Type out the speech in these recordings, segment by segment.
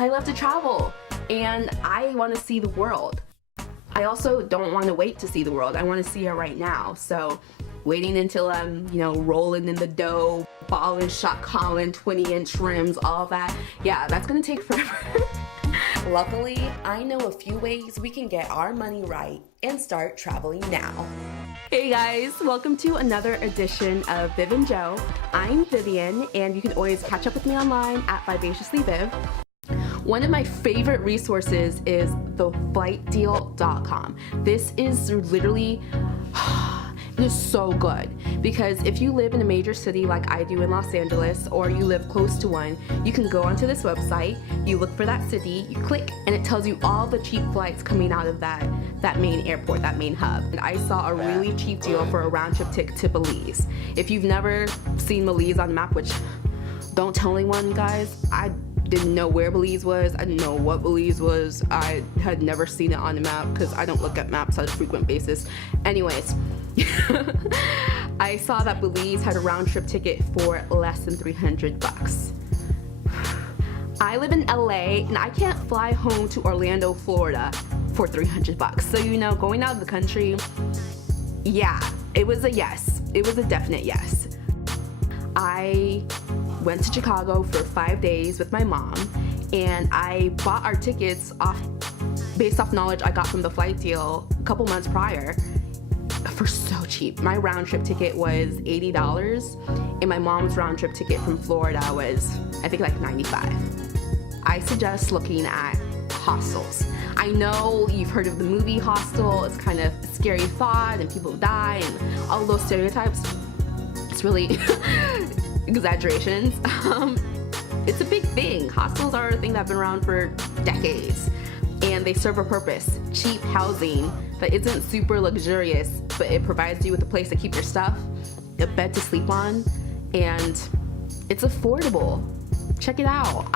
I love to travel and I want to see the world. I also don't want to wait to see the world. I want to see it right now. So waiting until I'm, rolling in the dough, balling, shot calling, 20-inch rims, all that, yeah, that's gonna take forever. Luckily, I know a few ways we can get our money right and start traveling now. Hey guys, welcome to another edition of Viv and Joe. I'm Vivian, and you can always catch up with me online at VivaciouslyViv. One of my favorite resources is theflightdeal.com. This is literally, it is so good, because if you live in a major city like I do in Los Angeles, or you live close to one, you can go onto this website, you look for that city, you click, and it tells you all the cheap flights coming out of that main airport, that main hub. And I saw a really cheap deal for a round-trip ticket to Belize. If you've never seen Belize on the map, which don't tell anyone, guys, I didn't know where Belize was, I didn't know what Belize was, I had never seen it on the map because I don't look at maps on a frequent basis. Anyways, I saw that Belize had a round-trip ticket for less than 300 bucks. I live in LA and I can't fly home to Orlando, Florida for 300 bucks. So going out of the country, yeah, it was a yes. It was a definite yes. I went to Chicago for 5 days with my mom, and I bought our tickets based off knowledge I got from the flight deal a couple months prior for so cheap. My round trip ticket was $80, and my mom's round trip ticket from Florida was, I think, like $95. I suggest looking at hostels. I know you've heard of the movie Hostel. It's kind of a scary thought and people die and all those stereotypes. It's really exaggerations. It's a big thing. Hostels are a thing that's been around for decades, and they serve a purpose. Cheap housing that isn't super luxurious, but it provides you with a place to keep your stuff, a bed to sleep on, and it's affordable. Check it out.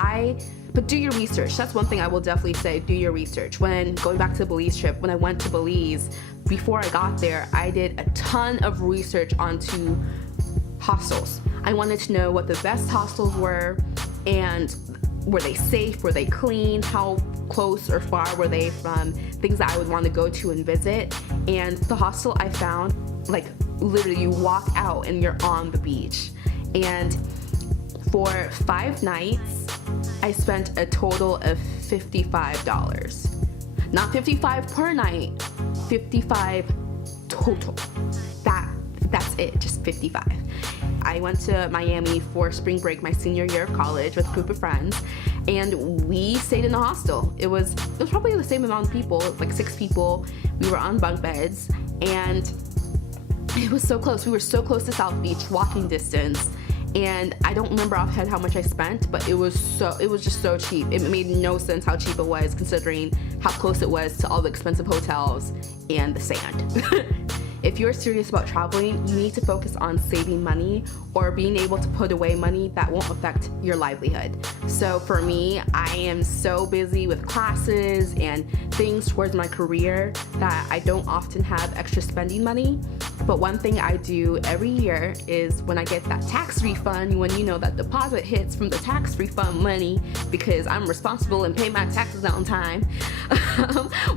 But do your research. That's one thing I will definitely say. Do your research. When going back to the Belize trip, when I went to Belize, before I got there, I did a ton of research onto hostels. I wanted to know what the best hostels were, and were they safe, were they clean, how close or far were they from things that I would want to go to and visit. And the hostel I found, like, literally you walk out and you're on the beach. And for 5 nights, I spent a total of $55. Not 55 per night, 55 total. That's it, just 55. I went to Miami for spring break my senior year of college with a group of friends, and we stayed in a hostel. It was probably the same amount of people, like 6 people. We were on bunk beds, and it was so close. We were so close to South Beach, walking distance, and I don't remember offhand how much I spent, but it was just so cheap. It made no sense how cheap it was, considering how close it was to all the expensive hotels and the sand. If you're serious about traveling, you need to focus on saving money or being able to put away money that won't affect your livelihood. So for me, I am so busy with classes and things towards my career that I don't often have extra spending money. But one thing I do every year is when I get that tax refund, when that deposit hits from the tax refund money, because I'm responsible and pay my taxes on time,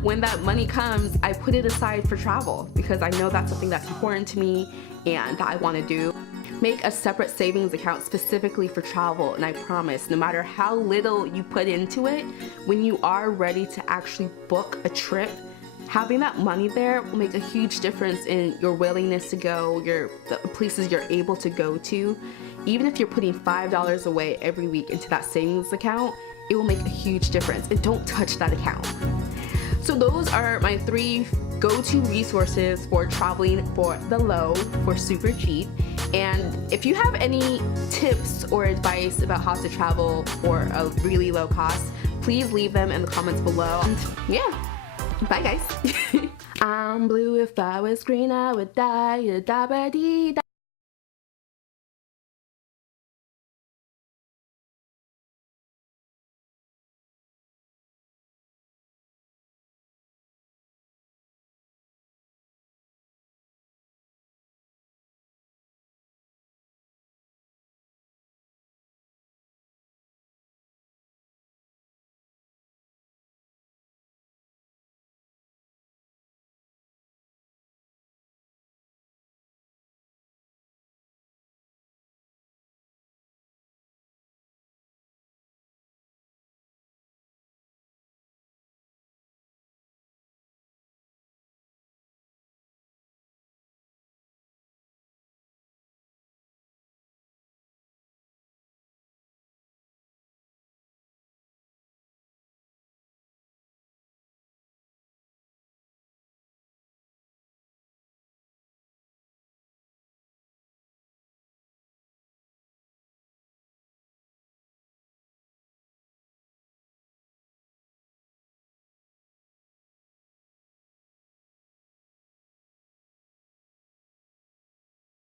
when that money comes, I put it aside for travel, because I know that's something that's important to me and that I want to do. Make a separate savings account specifically for travel, and I promise, no matter how little you put into it, when you are ready to actually book a trip, having that money there will make a huge difference in your willingness to go, the places you're able to go to. Even if you're putting $5 away every week into that savings account, it will make a huge difference, and don't touch that account. So those are my 3 go-to resources for traveling for the low, for super cheap. And if you have any tips or advice about how to travel for a really low cost, please leave them in the comments below. And yeah, bye guys. I'm blue, if I was green I would die, da ba dee da.